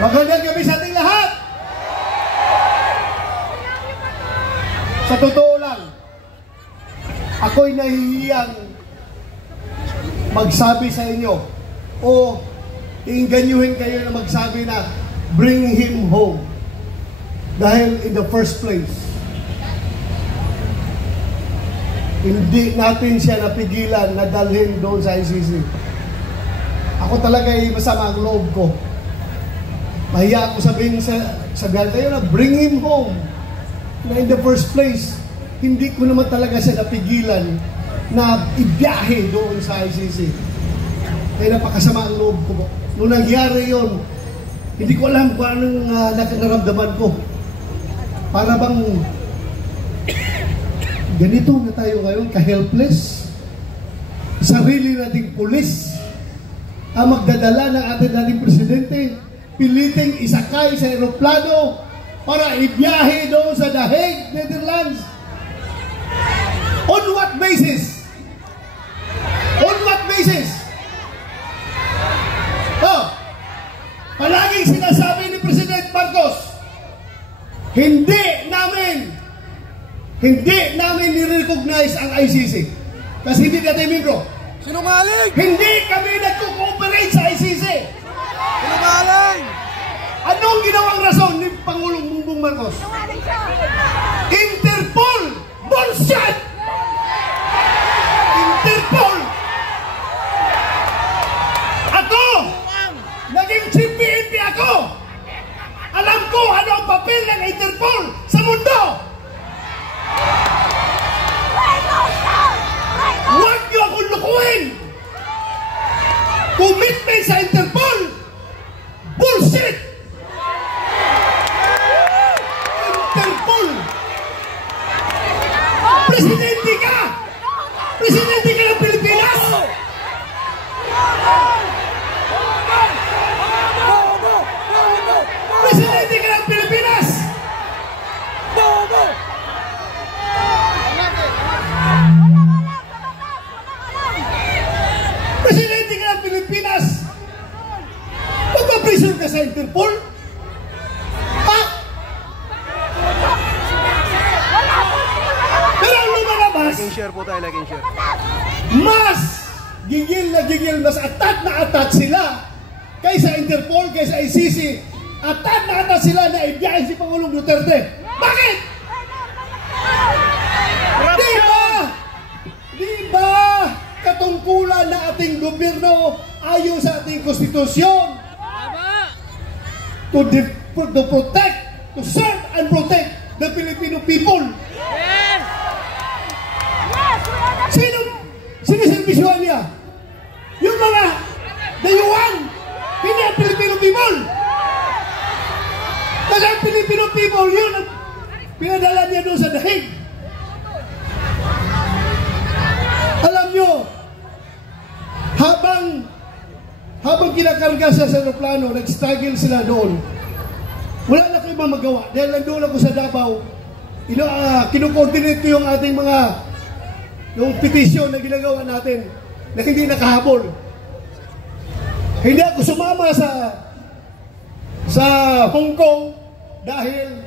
Magandang gabi sa ating lahat. Sa totoo lang, ako'y nahihiyang magsabi sa inyo o iinganyuhin kayo na magsabi na bring him home. Dahil in the first place, hindi natin siya napigilan na dalhin doon sa ICC. Ako talaga ay masama ang loob ko. Mahiya ako sabihin sa kayo na bring him home. Na in the first place, hindi ko naman talaga siya napigilan na ibiyahe doon sa ICC. Kaya napakasama ang loob ko. Nung nangyari yon, hindi ko alam kung anong nararamdaman ko. Para bang ganito na tayo ngayon, ka-helpless. Sarili nating pulis ang magdadala ng ating presidente, piliting isakay sa aeroplano para ibiyahe doon sa The Hague, Netherlands. On what basis? On what basis? Palaging sinasabi ni President Marcos, hindi namin ni-recognize ang ICC. Kasi hindi ka tayo membro. Sinungaling! Hindi kami nagko-cooperate sa ICC. Sinungaling! Anong ginawang rason ni Pangulong Bongbong Marcos? Interpol! Bullshit! Interpol! Ako! Naging chief PNP ako! Alam ko ano ang papel ng Interpol sa mundo! Huwag niyo akong lukuhin! Commitment sa Interpol! Bullshit! Interpol! Presidente ka! Presidente ka ng Pilipinas! Presidente ka ng Pilipinas! Presidente ka ng Pilipinas! Magpa-prison ka sa Interpol? Ha? Pero ang lumalabas, Like and share po tayo, like and share. mas gigil, mas atat na atat sila kaysa Interpol, kaysa ICC. Atat na atat sila na ibiyahin si Pangulong Duterte. Bakit? Diba katungkulan na ating gobyerno ayon sa ating konstitusyon to protect, to serve and protect the Filipino people. Yes! Siniservisyohan niya? Yung mga dayuhan, hindi ang Filipino people. Kasi ang Filipino people, yun ang pinadala niya doon sa The Hague. Alam nyo, habang kinakarga sa aeroplano, nag-struggle sila doon. Wala na ko ibang magawa. Dahil nandun ako sa Davao, kinukoordinate ko yung ating yung petition na ginagawa natin na hindi nakahabol. Hindi ako sumama sa Hong Kong dahil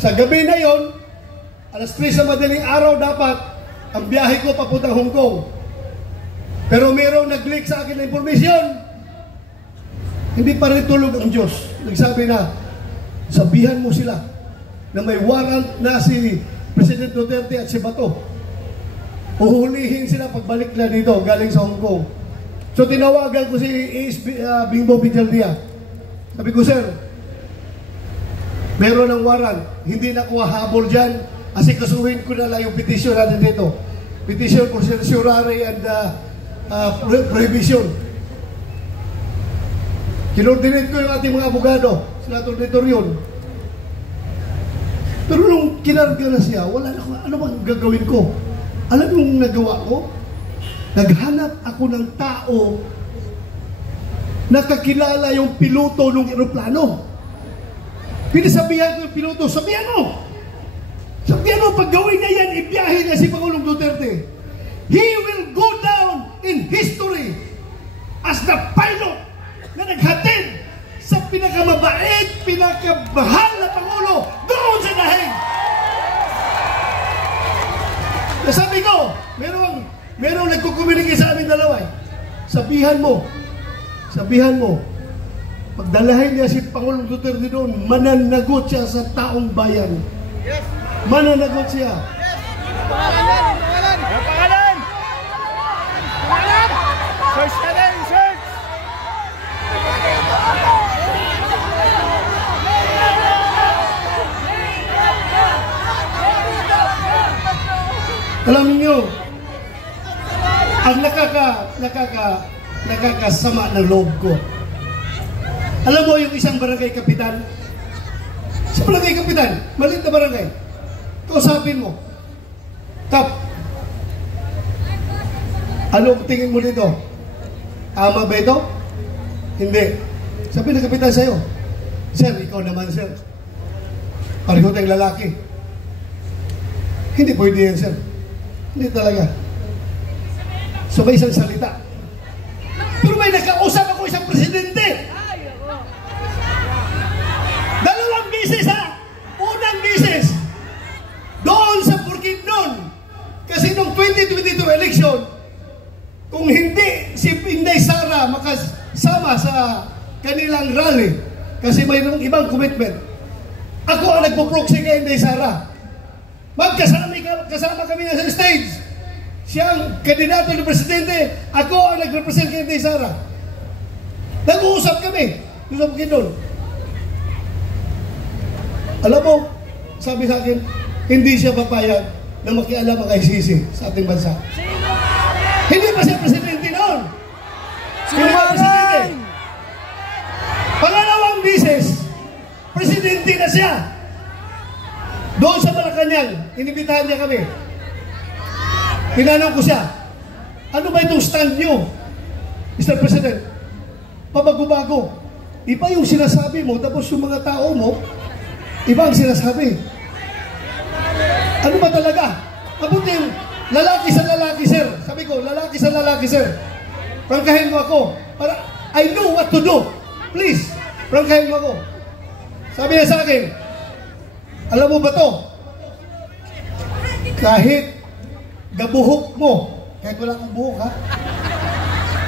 sa gabi na yon, alas 3 sa madaling araw dapat ang biyahe ko papuntang Hong Kong. Pero mayroong nag-leak sa akin na informasyon. Hindi pa rin tulog ang Diyos. Nagsabi na, sabihan mo sila na may warrant na si President Duterte at si Bato. Uhulihin sila pagbalik na dito, galing sa Hong Kong. So tinawagan ko si Bingbo Villardia. Sabi ko, sir, meron ng warrant. Hindi na ko habol dyan. Asikasuhin ko na lang yung petition natin dito. Petition for certiorari and prohibition. Kinordinate ko yung ating mga abogado. Sila tornitor yun. Pero nung kinarga na siya, wala na ko, ano bang gagawin ko? Alam yung nagawa ko? Naghanap ako ng tao na kakilala yung piloto ng eroplano. Pinasabihan ko yung piloto, sabihan mo, pag gawin niya yan, ibiyahe niya si Pangulong Duterte. He will go down in history as the pilot na naghatid sa pinakamabait, pinakamahal na Pangulo doon sa dahig. Sabi ko, merong nagkukomunikate sa amin dalawa eh. Sabihan mo, pagdalahin niya si Pangulong Duterte doon, mananagot siya sa taong bayan. Yes. Mananagot siya. Yes. Pangalan! Search ka din! Search! Alam niyo, ang nakakasama ng loob ko. Alam mo yung isang barangay kapitan? Sa barangay kapitan, maliit na barangay. Kausapin mo. Kap, ano tingin mo dito? Ama ba ito? Hindi. Sabi ng kapitan sa'yo, Sir, ikaw naman, sir. Pareho tayong lalaki. Hindi pwede yan, sir. Hindi talaga. So may isang salita. Pero may nakausap ako isang presidente. Dalawang bisis ha. Unang bisis. Doon sa Bukidnon. Kasi nung 2022 election, kung hindi si Inday Sara makasama sa kanilang rally, kasi mayroong ibang commitment, ako ang nagpo-proxy kay Inday Sara. Kasama kami na sa stage. Siya ang kandidato ng presidente, ako ang nag-represent kay Inday Sara. Nag-uusap kami. Usap kami doon. Alam mo, sabi sa akin, hindi siya papayag na makialam ang ICC sa ating bansa. Hindi pa siya presidente noon. Hindi pa presidente. Pangalawang bisis, presidente na siya. Doon sa Malacanang, inibitahan niya kami. Tinanong ko siya, ano ba itong stand niyo, Mr. President? Pabago-bago. Iba yung sinasabi mo, tapos yung mga tao mo, iba ang sinasabi. Ano ba talaga? Mabuti yung lalaki sa lalaki, sir. Sabi ko, lalaki sa lalaki, sir. Prangkahin mo ako. Para I know what to do. Please, prangkahin mo ako. Sabi niya sa akin, alam mo ba to? Kahit gabuhok mo, kahit wala kang buhok ha,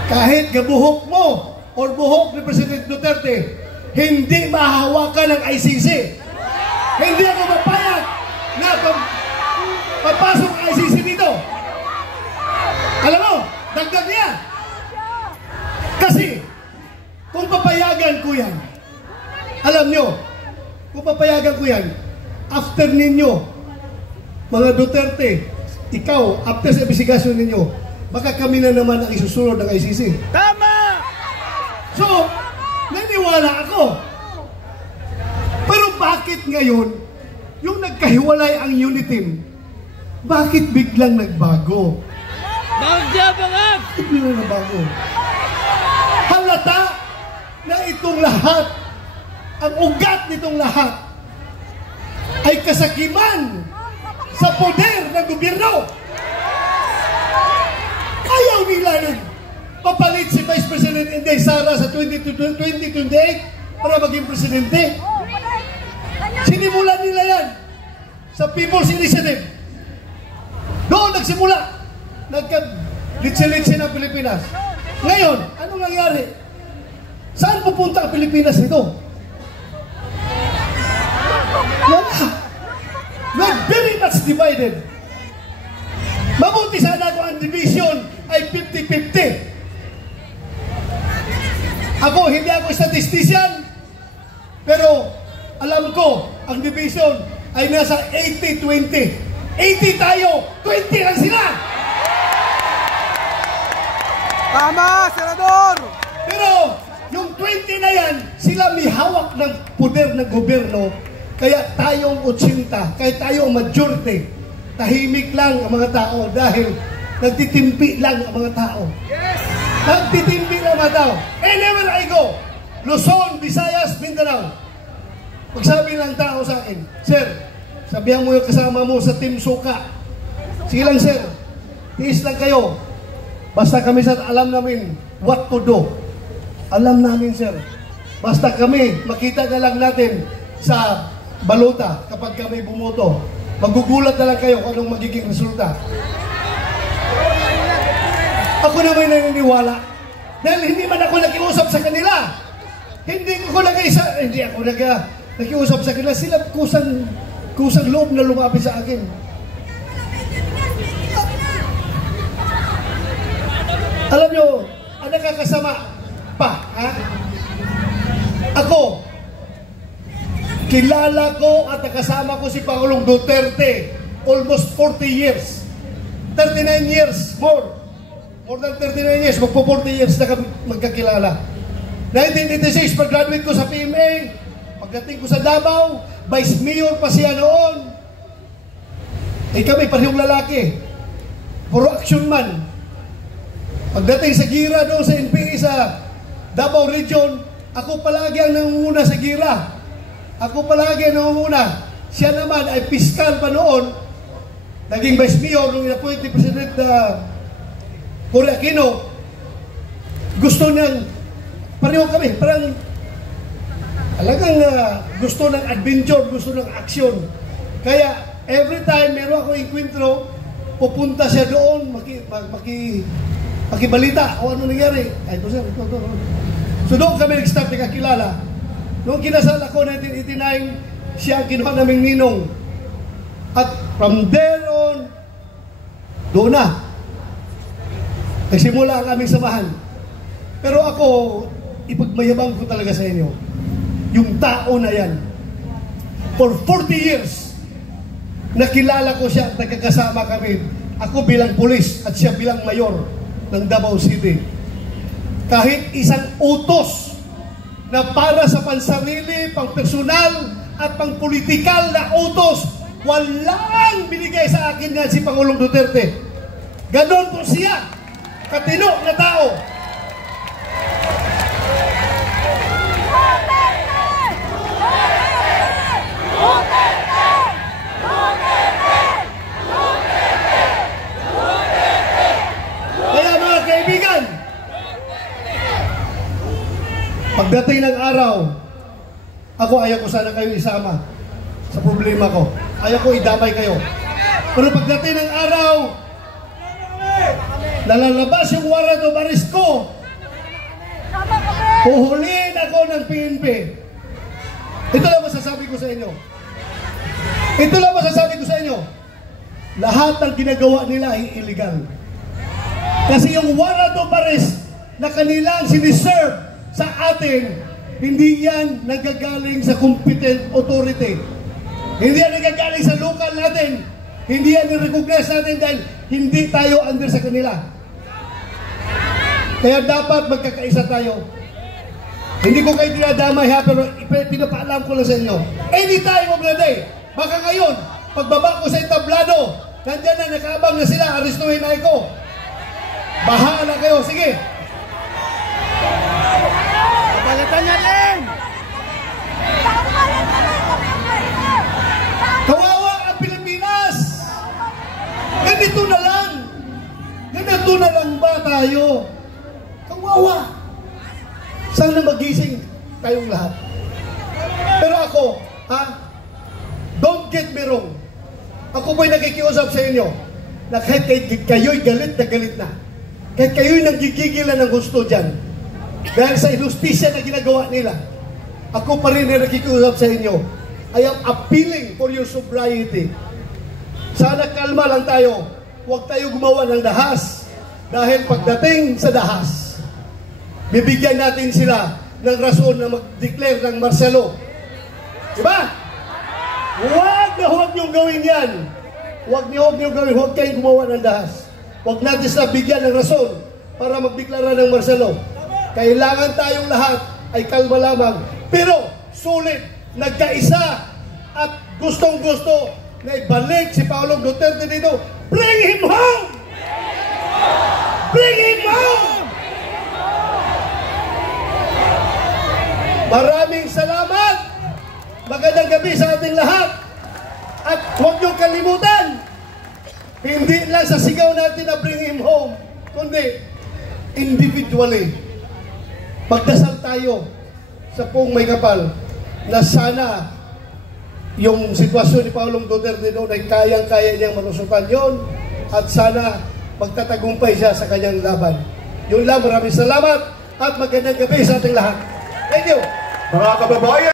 kahit gabuhok mo or buhok ni President Duterte, hindi mahahawakan ng ICC. Hindi ako mapayag na papasok ang ICC dito. Alam mo, dagdag niya. Kasi, kung papayagan ko yan, alam nyo, kung papayagan ko yan, after ninyo, mga Duterte, ikaw, after sa investigasyon ninyo, baka kami na naman ang isusunod ng ICC. Tama! So, naniwala ako. Pero bakit ngayon, yung nagkahiwalay ang unit team, bakit biglang nagbago? Bangag! Biglang nagbago. Halata na itong lahat, ang ugat nitong lahat, ay kasakiman sa poder ng gobyerno. Ayaw nila nun papalit si Vice President Inday Sara sa 2028 para maging presidente. Sinimulan nila yan sa People's Initiative. Doon nagsimula. Nagka-litsi-litsi ng Pilipinas. Ngayon, anong nangyari? Saan pupunta ang Pilipinas nito? Wala. We're very much divided. Mabuti sana kung ang division ay 50-50. Ako, hindi ako statistician, pero alam ko, ang division ay nasa 80-20. 80 tayo, 20 lang sila. Tama, Senador! Pero yung 20 na yan, sila may hawak ng poder ng gobyerno. Kaya tayong 80, kaya tayong majority, tahimik lang ang mga tao dahil nagtitimpi lang ang mga tao. Yes! Nagtitimpi lang ang mga tao. Anywhere I go, Luzon, Visayas, Mindanao, pagsabi ng tao sa akin, Sir, sabihan mo yung kasama mo sa Team Suka. Sige lang, sir. Tiis lang kayo. Basta kami, sir, alam namin what to do. Alam namin, sir. Basta kami, makita na lang natin sa balota kapag kami bumoto. Magugulat na lang kayo kung anong magiging resulta. Ako naman naniniwala. Dahil hindi man ako nakiusap sa kanila. Hindi ako nakiusap sa kanila. Sila kusang loob na lumapit sa akin. Alam nyo, ang nakakasama pa, ha? Ako, kilala ko at nakasama ko si Pangulong Duterte almost 40 years. 39 years, more than 39 years, magpo 40 years na kami magkakilala. 1986, pag-graduate ko sa PMA, pagdating ko sa Davao, Vice Mayor pa siya noon. Kami parehong lalaki, puro action man. Pagdating sa Gira doon sa NPA sa Davao Region, ako palagi ang nangunguna sa Gira. Ako palagi ang nangunguna. Siya naman ay piskal pa noon, naging Vice Mayor nung in-appoint ni President Cory Aquino. Gusto niyang, pareho kami, parang talagang gusto ng adventure, gusto ng action. Kaya every time meron ako enkwentro, pupunta siya doon, makibalita o ano nangyari. Ay, ito sir, ito. So doon kami nag-start nakakilala. Noong kinasal ako 1989, siya ang kinuha naming ninong. At from there on, doon na. Nagsimula ang aming samahan. Pero ako, ipagmayabang ko talaga sa inyo. Yung tao na yan. For 40 years, nakilala ko siya at nagkakasama kami. Ako bilang pulis at siya bilang mayor ng Davao City. Kahit isang utos na para sa pansarili, pang-personal at pang-politikal na utos, walang binigay sa akin yan si Pangulong Duterte. Ganon po siya, katino na tao. Kaya mga kaibigan, pagdating ng araw, ako ayaw ko sana kayo isama sa problema ko. Ayaw ko idamay kayo. Pero pagdating ng araw, nalalabas yung warrant of arrest ko, puhuliin ako ng PNP. Ito lang masasabi ko sa inyo. Ito lang masasabi ko sa inyo. Lahat ng ginagawa nila ay illegal. Kasi yung warrant of arrest na kanilang siniserve sa atin, hindi yan nagagaling sa competent authority. Hindi yan nagagaling sa local natin. Hindi yan i-recognize natin dahil hindi tayo under sa kanila. Kaya dapat magkakaisa tayo. Hindi ko kayo dinadamay ha, pero pinapaalam ko lang sa inyo. Anytime of the day, baka ngayon, pagbaba ko sa entablado, nandyan na, nakaabang na sila, arestuhin na ako. Bahala kayo, sige. Balatan niya rin! Kawawa ang Pilipinas! Ganito na lang! Ganito na lang ba tayo? Kawawa! Sana magising tayong lahat. Pero ako, don't get me wrong. Ako po'y nakikiusap sa inyo na kahit kayo'y galit na galit na. Kahit kayo'y nagigigilan ng gusto dyan. Dahil sa inustisya na ginagawa nila, ako pa rin na nakikiusap sa inyo. I am appealing for your sobriety. Sana kalma lang tayo. Huwag tayo gumawa ng dahas. Dahil pagdating sa dahas, bibigyan natin sila ng rason na mag-declare ng martial law. Diba? Huwag niyong gawin yan. Huwag niyong gawin. Huwag kayong gumawa ng dahas. Huwag natin sila bigyan ng rason para magdeklara ng martial law. Kailangan tayong lahat ay kalma lamang. Pero sulit, nagkaisa at gustong-gusto na ibalik si Pangulong Duterte dito. Bring him home! Bring him home! Maraming salamat! Magandang gabi sa ating lahat! At huwag niyong kalimutan, hindi lang sa sigaw natin na bring him home, kundi individually, magdasal tayo sa Puong May Kapal na sana yung sitwasyon ni Paulong Duterte doon ay kayang-kaya niyang malusutan yon at sana magtatagumpay siya sa kanyang laban. Yun lang, maraming salamat at magandang gabi sa ating lahat. Thank you! Mga kababayan,